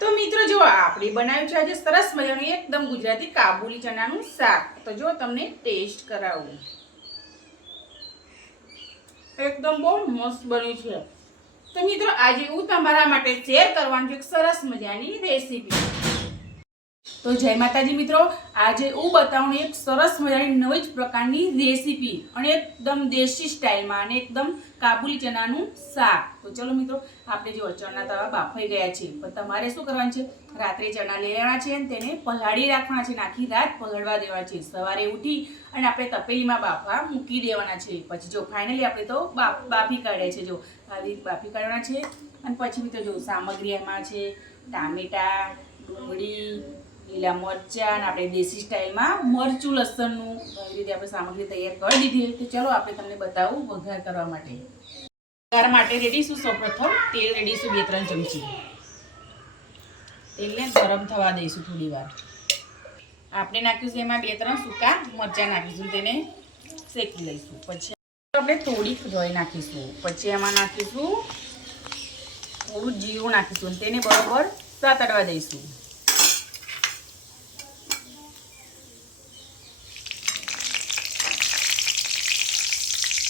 તો મિત્રો જો આપણે બનાવ્યું છે આજે સરસ મજાનું એકદમ ગુજરાતી કાબુલી ચણાનું શાક। તો જો તમને ટેસ્ટ કરાવું, એકદમ બહુ મસ્ત બન્યું છે। તો મિત્રો આજે હું તમારા માટે શેર કરવાનું છું એક સરસ મજાની રેસીપી। તો જય માતાજી મિત્રો, આજે હું બતાવું એક સરસ મજાની નવી જ પ્રકારની રેસીપી અને એકદમ દેશી સ્ટાઇલમાં અને એકદમ કાબુલી ચણાનું શાક। તો ચલો મિત્રો, આપણે જો ચણા તવા બાફાઈ ગયા છે, પણ તમારે શું કરવાનું છે, રાત્રે ચણા લેવાના છે અને તેને પલાળી રાખવાના છે, આખી રાત પલળવા દેવાના છે। સવારે ઉઠી અને આપણે તપેલીમાં બાફવા મૂકી દેવાના છે। પછી જો ફાઇનલી આપણે તો બાફી કાઢ્યા છે, જો આવી બાફી કાઢવાના છે। અને પછી મિત્રો જો સામગ્રી એમાં છે ટામેટા, ડુંગળી, લીલા મરચાં, આપણે દેશી સ્ટાઇલમાં મરચું લસણનું આવી રીતે આપણે સામગ્રી તૈયાર કરી દીધી। તો ચલો આપણે તમને બતાવું વઘાર કરવા માટે। વઘાર માટે રેડીશું, સૌપ્રથમ તેલ રેડીશું 2-3 ચમચી। તેલને ગરમ થવા દઈશું થોડી વાર। આપણે નાખીશું એમાં 2-3 સૂકા મરચાં નાખીશું, તેને શેકી લઈશું। પછી આપણે થોડીક રાઈ નાખીશું, પછી એમાં નાખીશું થોડું જીરું નાખીશું, તેને બરોબર સાતડવા દઈશું।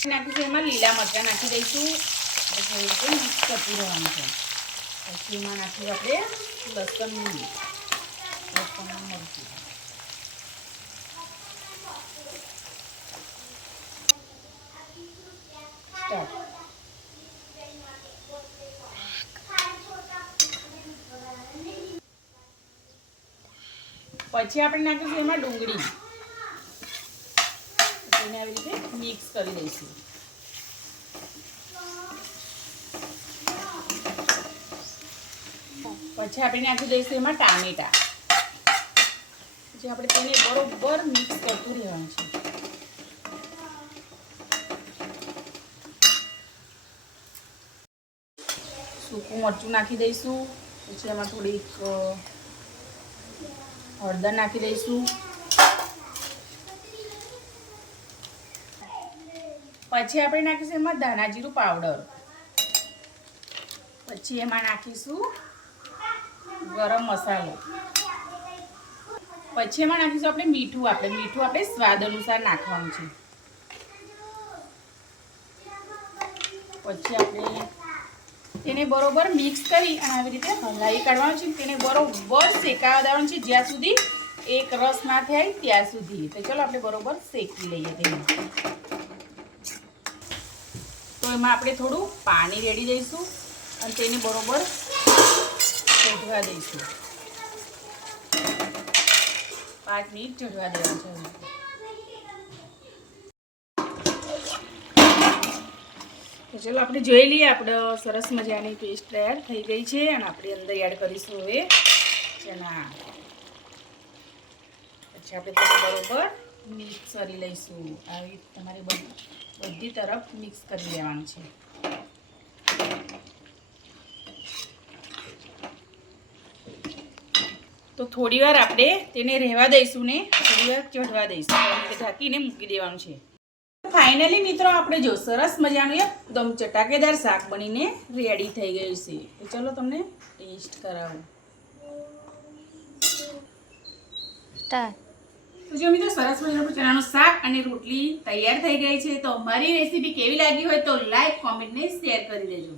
નાખીશું એમાં લીલા મરચાં નાખી દઈશું, મિક્સ કરતું રહેવાનું છે। પછી એમાં નાખીશું આપણે લસણનું મરચું। પછી આપણે નાખીશું એમાં ડુંગળી, એને આવી રીતે મિક્સ કરી દઈશું। પછી આપણે નાખી દઈશું એમાં ટામેટા, પછી આપણે તેને બરોબર મિક્સ કરતું રહેવાનું છે। સૂકું મરચું નાખી દઈશું, પછી એમાં થોડીક હળદર નાખી દઈશું, પછી આપણે નાખીશું એમાં ધાણા જીરું પાવડર, પછી એમાં નાખીશું ગરમ મસાલો, પછી એમાં નાખીશું આપણે મીઠું આપણે સ્વાદ અનુસાર નાખવાનું છે। પછી આપણે તેને બરોબર મિક્સ કરી અને આવી રીતે હલાવી કાઢવાનું છે। તેને બરોબર શેકાવા દેવાનું છે, જ્યાં સુધી એક રસ ના થાય ત્યાં સુધી। તો ચલો આપણે બરોબર શેકી લઈએ તેને। તો એમાં આપણે થોડું પાણી રેડી દઈશું અને તેને બરોબર ચઢવા દઈશું। 5 મિનિટ ચઢવા દેવાનું છે। તો ચલો આપણે જોઈ લઈએ, આપણે સરસ મજાની પેસ્ટ તૈયાર થઈ ગઈ છે અને આપણે અંદર એડ કરીશું હવે ચણા। પછી આપણે તેને બરોબર મિક્સ કરી લઈશું, આવી તમારે બધી તરફ મિક્સ કરી લેવાનું છે। તો થોડી વાર આપણે તેને રહેવા દઈશું ને થોડી વાર ચઢવા દઈશું, ઢાંકીને મૂકી દેવાનું છે। ફાઇનલી મિત્રો આપણે જો સરસ મજાનું એકદમ ચટાકેદાર શાક બનીને રેડી થઈ ગયું છે। તો ચલો તમને ટેસ્ટ કરાવું। તો જો મિત્રો સરસ મજાનું ચણાનું શાક અને રોટલી તૈયાર થઈ ગઈ છે। તો અમારી રેસીપી કેવી લાગી હોય તો લાઈક, કોમેન્ટ ને શેર કરી દેજો।